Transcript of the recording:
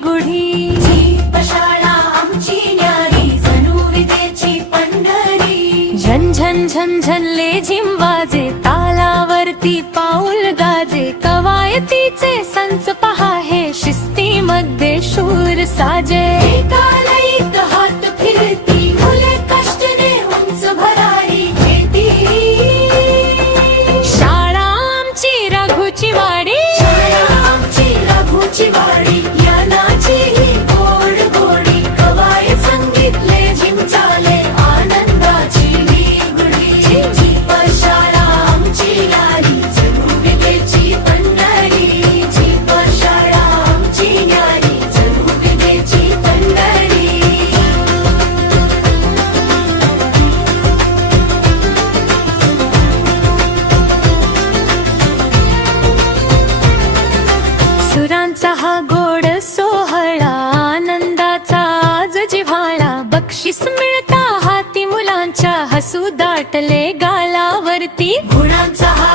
गुढी शाळा आमची न्यारी जणू विदेची पंढरी. झन झन झन झनले झिम वाजे तालावरती पाऊल गाजे कवायतीचे संच पहा हे शिस्तीमध्ये शूर साजे. एकालाईत हात फिरती मुले कष्टने उंच भरारी घेती. शाळा आमची रघुची वाडी शाळा आमची रघुची वाडी यानाची ही गोड गोडी कवायत संगीतले झिम चाले आनंदाची ही गुढी. झिप शाळा आमची न्यारी जणू विदेची पंढरी. झिप शाळा आमची न्यारी जणू विदेची पंढरी. सुरांचा हा गोड सोहळा आनंदाचा आज जिव्हाळा बक्षीस मिळता हाती मुलांच्या हसू दाटले गालावरती. गुणांचा हा